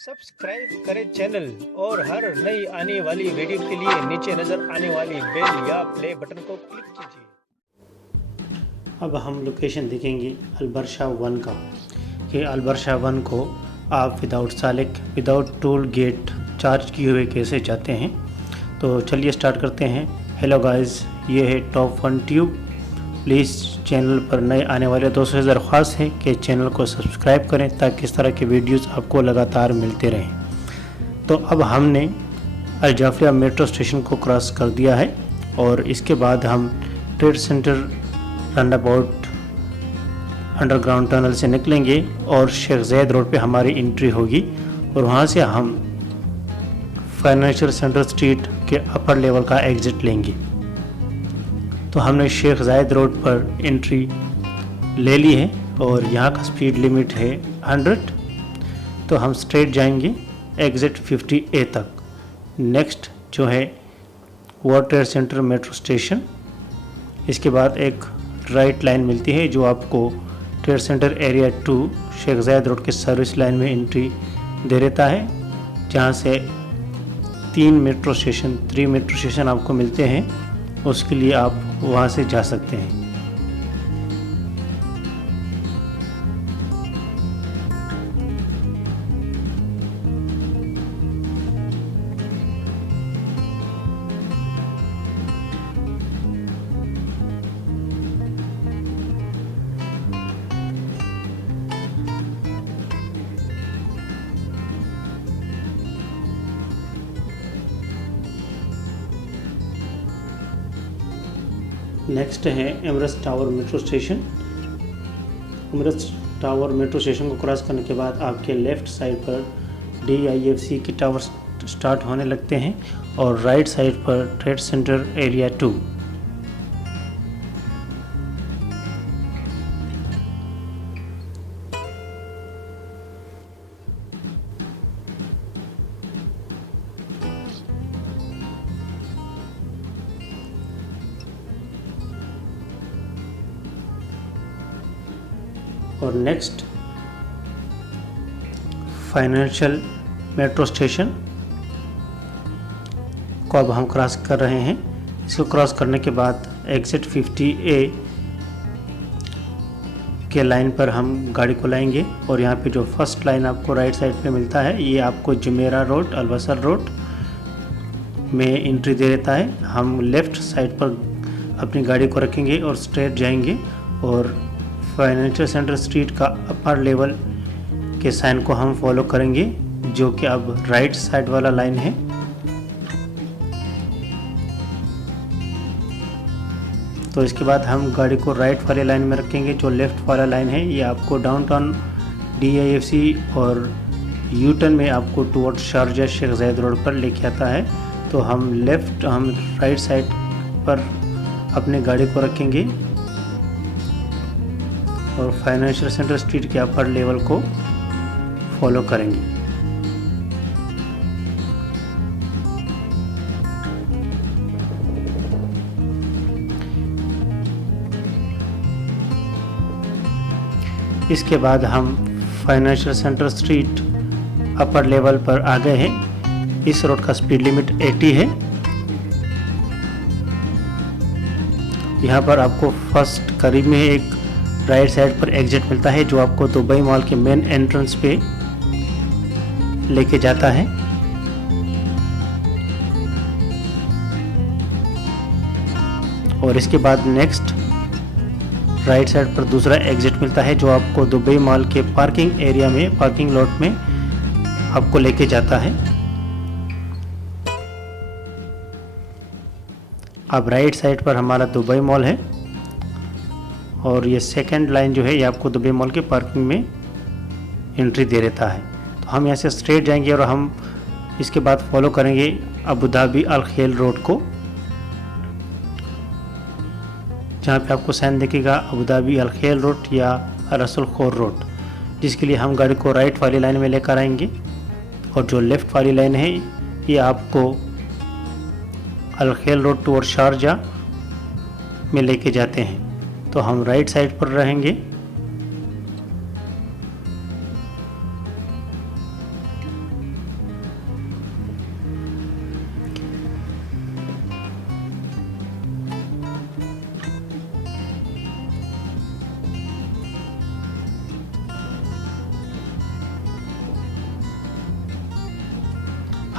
Subscribe करें channel और हर नई आने वाली वीडियो के लिए नीचे नजर आने वाली बेल या प्ले बटन को क्लिक कीजिए। अब हम लोकेशन देखेंगे अलबरशा 1 का कि अलबरशा 1 को आप without Salik without toll gate charge किए हुए कैसे जाते हैं। तो चलिए स्टार्ट करते हैं। हेलो गाइस, ये है टॉप 1 ट्यूब। प्लीज़ चैनल पर नए आने वाले दोस्तों से दरख्वास्त है कि चैनल को सब्सक्राइब करें ताकि इस तरह के वीडियोस आपको लगातार मिलते रहें। तो अब हमने अल जाफरिया मेट्रो स्टेशन को क्रॉस कर दिया है और इसके बाद हम ट्रेड सेंटर रनअबाउट अंडरग्राउंड टनल से निकलेंगे और शेख ज़ैद रोड पे हमारी एंट्री होगी और वहाँ से हम फाइनेंशियल सेंटर स्ट्रीट के अपर लेवल का एग्ज़िट लेंगे। तो हमने शेख ज़ायद रोड पर एंट्री ले ली है और यहाँ का स्पीड लिमिट है 100। तो हम स्ट्रेट जाएंगे एग्ज़िट 50A तक। नेक्स्ट जो है World Trade Centre metro station, इसके बाद एक राइट लाइन मिलती है जो आपको Trade Centre area 2 Sheikh Zayed road के सर्विस लाइन में एंट्री दे देता है, जहाँ से 3 मेट्रो स्टेशन आपको मिलते हैं। उसके लिए आप वहाँ से जा सकते हैं। नेक्स्ट है Emirates Tower metro station. Emirates Tower metro station को क्रॉस करने के बाद आपके लेफ़्ट साइड पर DIFC के टावर स्टार्ट होने लगते हैं और राइट साइड पर ट्रेड सेंटर एरिया 2। और नेक्स्ट फाइनेंशियल मेट्रो स्टेशन को अब हम क्रॉस कर रहे हैं। इसको क्रॉस करने के बाद एग्ज़िट 50A के लाइन पर हम गाड़ी को लाएंगे और यहाँ पे जो फर्स्ट लाइन आपको राइट साइड पे मिलता है ये आपको जुमेरा रोड अलबसर रोड में एंट्री दे देता है। हम लेफ़्ट साइड पर अपनी गाड़ी को रखेंगे और स्ट्रेट जाएंगे और फाइनेंशियल सेंटर स्ट्रीट का अपर लेवल के साइन को हम फॉलो करेंगे जो कि अब राइट साइड वाला लाइन है। तो इसके बाद हम गाड़ी को राइट वाले लाइन में रखेंगे। जो लेफ़्ट वाला लाइन है ये आपको डाउनटाउन DIFC और यू टर्न में आपको toward Sharjah Sheikh Zayed road पर लेके आता है। तो हम राइट साइड पर अपनी गाड़ी को रखेंगे और फाइनेंशियल सेंटर स्ट्रीट के अपर लेवल को फॉलो करेंगे। इसके बाद हम financial centre street upper level पर आ गए हैं। इस रोड का स्पीड लिमिट 80 है। यहाँ पर आपको फर्स्ट करीब में एक राइट साइड पर एग्जिट मिलता है जो आपको दुबई मॉल के मेन एंट्रेंस पे लेके जाता है। और इसके बाद नेक्स्ट राइट साइड पर दूसरा एग्जिट मिलता है जो आपको दुबई मॉल के पार्किंग एरिया में पार्किंग लॉट में आपको लेके जाता है। अब राइट साइड पर हमारा दुबई मॉल है और ये सेकंड लाइन जो है ये आपको दुबई मॉल के पार्किंग में एंट्री दे देता है। तो हम यहाँ से स्ट्रेट जाएंगे और हम इसके बाद फॉलो करेंगे अबू धाबी अल खेल रोड को, जहाँ पे आपको साइन दिखेगा अबू धाबी अल खेल रोड या रसूल खोर रोड, जिसके लिए हम गाड़ी को राइट वाली लाइन में लेकर आएंगे। और जो लेफ़्ट वाली लाइन है ये आपको अल खेल रोड टूर शारजा में लेके जाते हैं। तो हम राइट साइड पर रहेंगे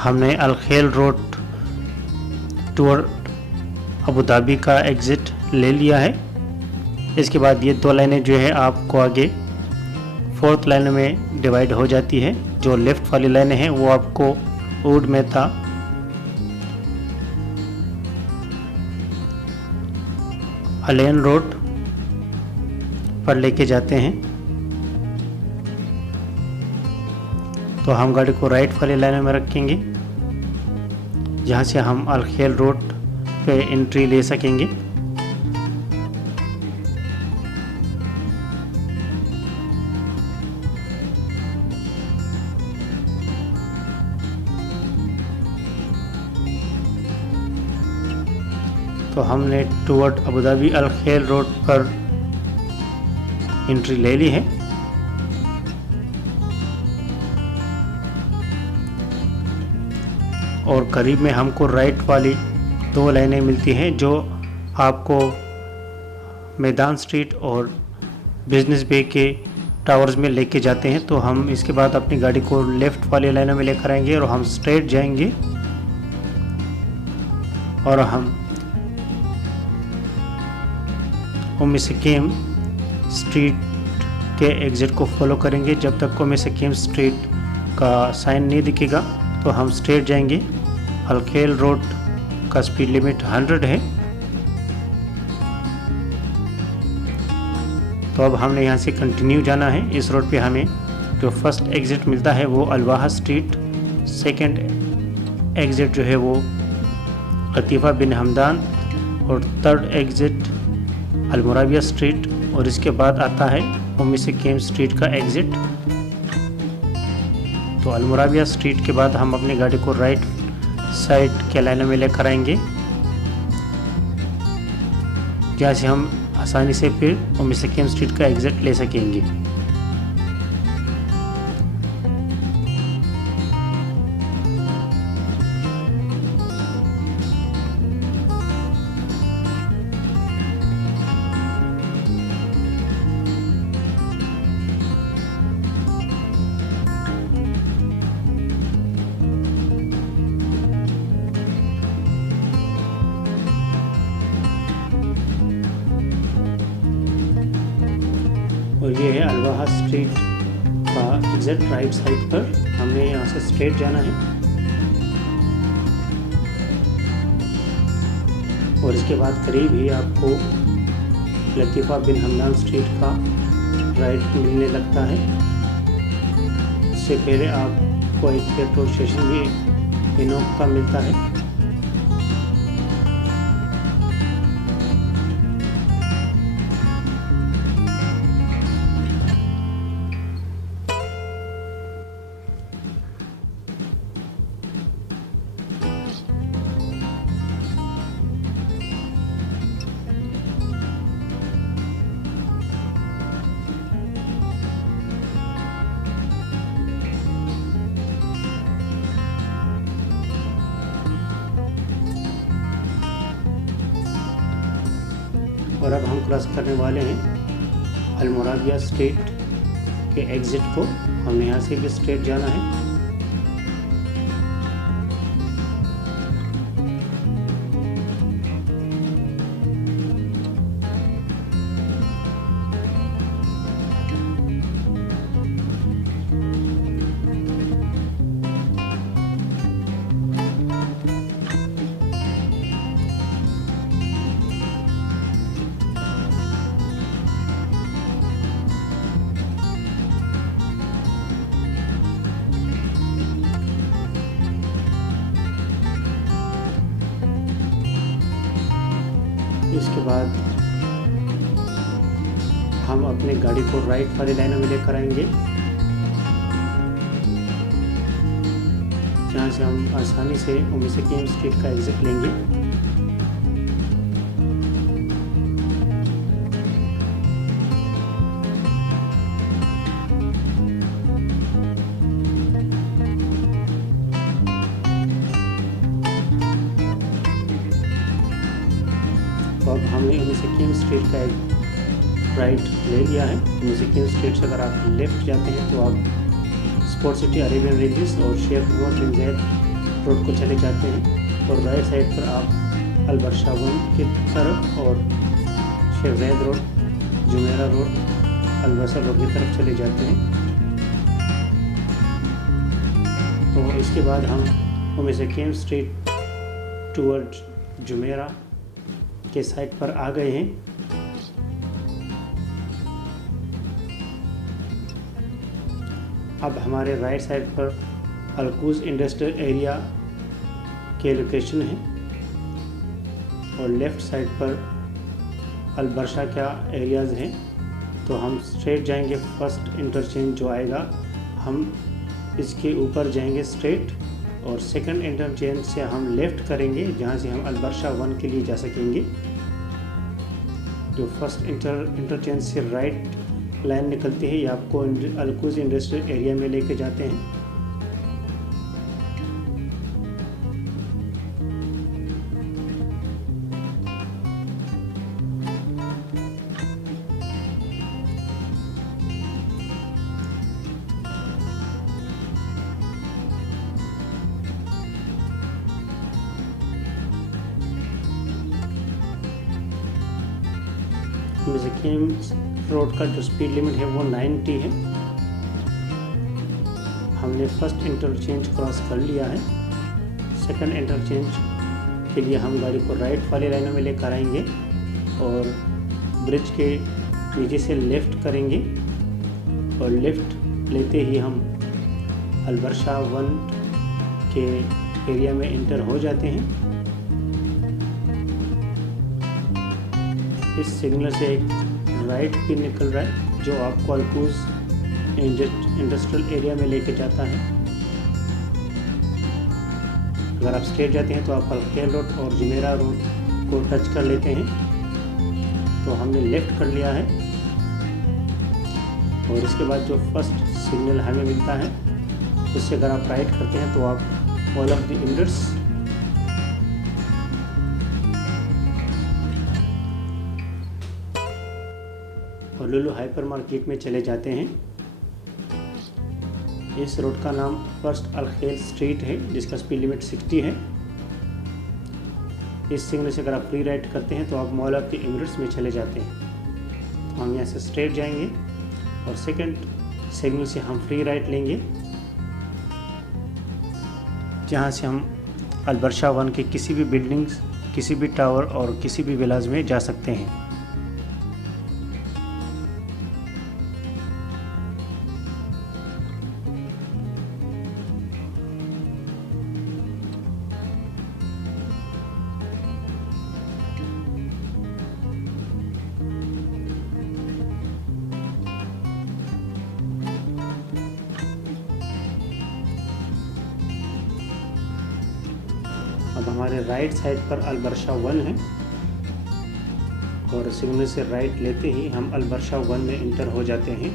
हमने अल खेल रोड टूर अबू धाबी का एग्ज़िट ले लिया है। इसके बाद ये 2 लाइनें जो है आपको आगे 4th लाइन में डिवाइड हो जाती है। जो लेफ़्ट वाली लाइनें हैं वो आपको ऊड मेहता अलेन रोड पर लेके जाते हैं। तो हम गाड़ी को राइट वाली लाइन में रखेंगे, जहाँ से हम अल खेल रोड पे एंट्री ले सकेंगे। तो हमने टूवर्ड अबू धाबी अल खेल रोड पर एंट्री ले ली है। और करीब में हमको राइट वाली 2 लाइनें मिलती हैं जो आपको मैदान स्ट्रीट और बिजनेस बे के टावर्स में लेके जाते हैं। तो हम इसके बाद अपनी गाड़ी को लेफ़्ट वाली लाइनों में लेकर आएंगे और हम स्ट्रेट जाएंगे और हम उम्मे सकीम स्ट्रीट के एग्ज़िट को फॉलो करेंगे। जब तक उम्मे सकीम स्ट्रीट का साइन नहीं दिखेगा तो हम स्ट्रेट जाएंगे। अल खेल रोड का स्पीड लिमिट 100 है। तो अब हमने यहाँ से कंटिन्यू जाना है। इस रोड पे हमें जो फर्स्ट एग्ज़िट मिलता है वो अलवाहा स्ट्रीट, सेकंड एग्ज़िट जो है वो लतीफ़ा बिन हमदान और थर्ड एग्ज़िट अलमुराबिया स्ट्रीट और इसके बाद आता है उम्मे सकीम स्ट्रीट का एग्ज़िट। तो अलमुराबिया स्ट्रीट के बाद हम अपनी गाड़ी को राइट साइड के लाइनों में लेकर आएंगे, जहाँ से हम आसानी से फिर उम्मे सकीम स्ट्रीट का एग्ज़िट ले सकेंगे। और ये है अलवाहा स्ट्रीट का एग्जैक्ट राइट साइड पर। हमने यहाँ से स्ट्रेट जाना है और इसके बाद करीब ही आपको लतीफ़ा बिन हमदान स्ट्रीट का राइट मिलने लगता है। इससे पहले आपको एक पेट्रोल स्टेशन भी इनोक का मिलता है। और अब हम क्रॉस करने वाले हैं अलमुराबिया स्ट्रीट के एग्ज़िट को। हमने यहाँ से भी स्ट्रेट जाना है। इसके बाद हम अपने गाड़ी को राइट वाली लाइनों में लेकर आएंगे, जहाँ से हम आसानी से उम्मे सकीम स्ट्रीट का एग्ज़िट लेंगे। तो अब हमने उम्मे सकीम स्ट्रीट का एक राइट ले लिया है। उम्मे सकीम स्ट्रीट से अगर आप लेफ़्ट जाते हैं तो आप स्पोर्ट सिटी, अरेबियन रेंजेस और शेख मोहम्मद बिन ज़ायद रोड को चले जाते हैं और राइट साइड पर आप अलबरशा 1 की तरफ और Sheikh Zayed road, Jumeirah road, Al Barsha road की तरफ चले जाते हैं। तो इसके बाद हम उमेसकीम स्ट्रीट टूवर्ड जुमेरा के साइड पर आ गए हैं। अब हमारे राइट साइड पर अलकूज इंडस्ट्रियल एरिया के लोकेशन है और लेफ़्ट साइड पर अलबरशा का एरियाज़ हैं। तो हम स्ट्रेट जाएंगे, फर्स्ट इंटरचेंज जो आएगा हम इसके ऊपर जाएंगे स्ट्रेट और सेकंड इंटरचेंज से हम लेफ़्ट करेंगे जहाँ से हम अलबरशा 1 के लिए जा सकेंगे। जो फर्स्ट इंटरचेंज से राइट लाइन निकलती है ये आपको अलकूज इंडस्ट्रियल एरिया में लेके जाते हैं। उमेसकीम रोड का जो स्पीड लिमिट है वो 90 है। हमने फर्स्ट इंटरचेंज क्रॉस कर लिया है। सेकंड इंटरचेंज के लिए हम गाड़ी को राइट वाली लाइनों में लेकर आएंगे और ब्रिज के नीचे से लेफ़्ट करेंगे और लेफ़्ट लेते ही हम अलबरशा 1 के एरिया में इंटर हो जाते हैं। इस सिग्नल से एक राइट पिन निकल रहा है जो आपको अलकूज इंडस्ट्रियल एरिया में लेके जाता है। अगर आप स्ट्रेट जाते हैं तो आप अलखेल रोड और जुमेरा रोड को टच कर लेते हैं। तो हमने लेफ़्ट कर लिया है और इसके बाद जो फर्स्ट सिग्नल हमें मिलता है उससे अगर आप राइट करते हैं तो आप मॉल ऑफ द एमिरेट्स और लुलु हाइपर मार्केट में चले जाते हैं। इस रोड का नाम फर्स्ट अलखेल स्ट्रीट है जिसका स्पीड लिमिट 60 है। इस सिग्नल से अगर आप फ्री राइट करते हैं तो आप मॉल ऑफ द एमिरेट्स में चले जाते हैं। तो हम यहाँ से स्ट्रेट जाएंगे और सेकंड सिग्नल से हम फ्री राइट लेंगे जहाँ से हम अलबरशा 1 के किसी भी बिल्डिंग्स, किसी भी टावर और किसी भी विलाज में जा सकते हैं। अब हमारे राइट साइड पर अलबरशा 1 है और सिग्नल से राइट लेते ही हम अलबरशा 1 में इंटर हो जाते हैं।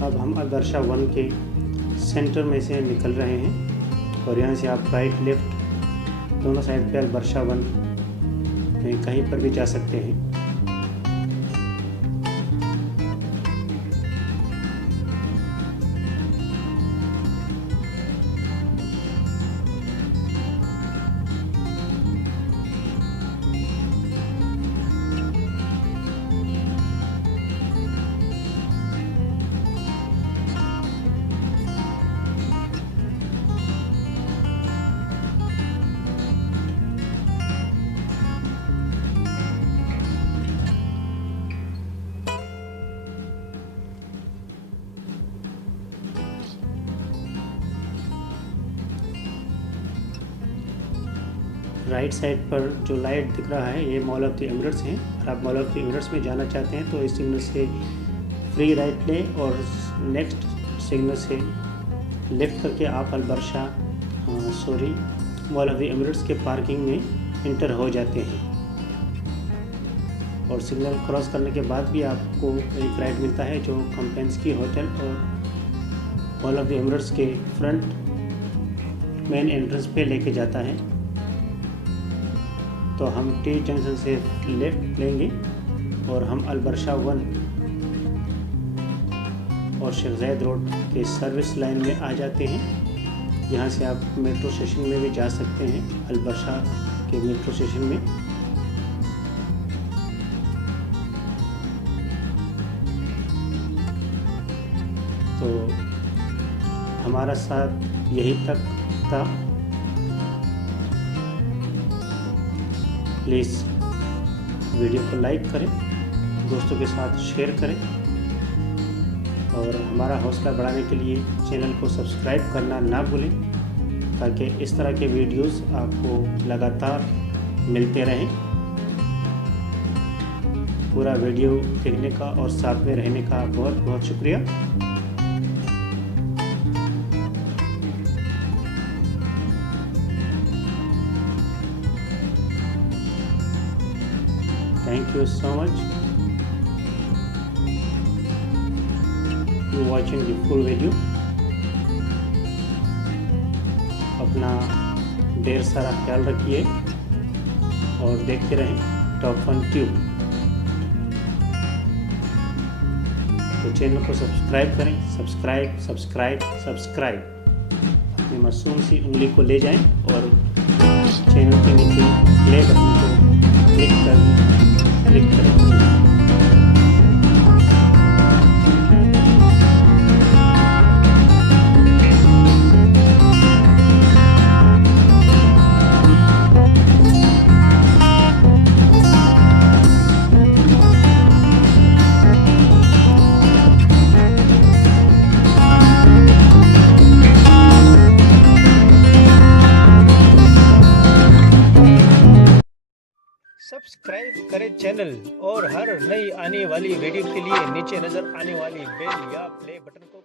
अब हम अलबरशा 1 के सेंटर में से निकल रहे हैं और यहाँ से आप राइट लेफ़्ट दोनों साइड पे अलबरशा 1 में कहीं पर भी जा सकते हैं। राइट साइड पर जो लाइट दिख रहा है ये मॉल ऑफ द एमिरेट्स हैं। अगर आप मॉल ऑफ द एमिरेट्स में जाना चाहते हैं तो इस सिग्नल से फ्री राइट लें और नेक्स्ट सिग्नल से लेफ़्ट करके आप अलबरशा मॉल ऑफ द एमिरेट्स के पार्किंग में इंटर हो जाते हैं। और सिग्नल क्रॉस करने के बाद भी आपको एक राइट मिलता है जो कंपेंस्की होटल और मॉल ऑफ द एमिरेट्स के फ्रंट मेन एंट्रेंस पे लेके जाता है। तो हम टी जंक्शन से लेफ्ट लेंगे और हम अलबरशा 1 और शेख ज़ायद रोड के सर्विस लाइन में आ जाते हैं। यहाँ से आप मेट्रो स्टेशन में भी जा सकते हैं, अलबरशा के मेट्रो स्टेशन में। तो हमारा साथ यही तक था। प्लीज़ वीडियो को लाइक करें, दोस्तों के साथ शेयर करें और हमारा हौसला बढ़ाने के लिए चैनल को सब्सक्राइब करना ना भूलें, ताकि इस तरह के वीडियोस आपको लगातार मिलते रहें। पूरा वीडियो देखने का और साथ में रहने का बहुत बहुत शुक्रिया। Thank you so much. You watching the full video. अपना ढेर सारा ख्याल रखिए और देखते रहें टॉप फन ट्यूब। तो चैनल को सब्सक्राइब करें, सब्सक्राइब सब्सक्राइब सब्सक्राइब। अपनी मासूम सी उंगली को ले जाएं और चैनल के नीचे प्ले बटन को क्लिक करें। सब्सक्राइब करें चैनल और हर नई आने वाली वीडियो के लिए नीचे नजर आने वाली बेल या प्ले बटन को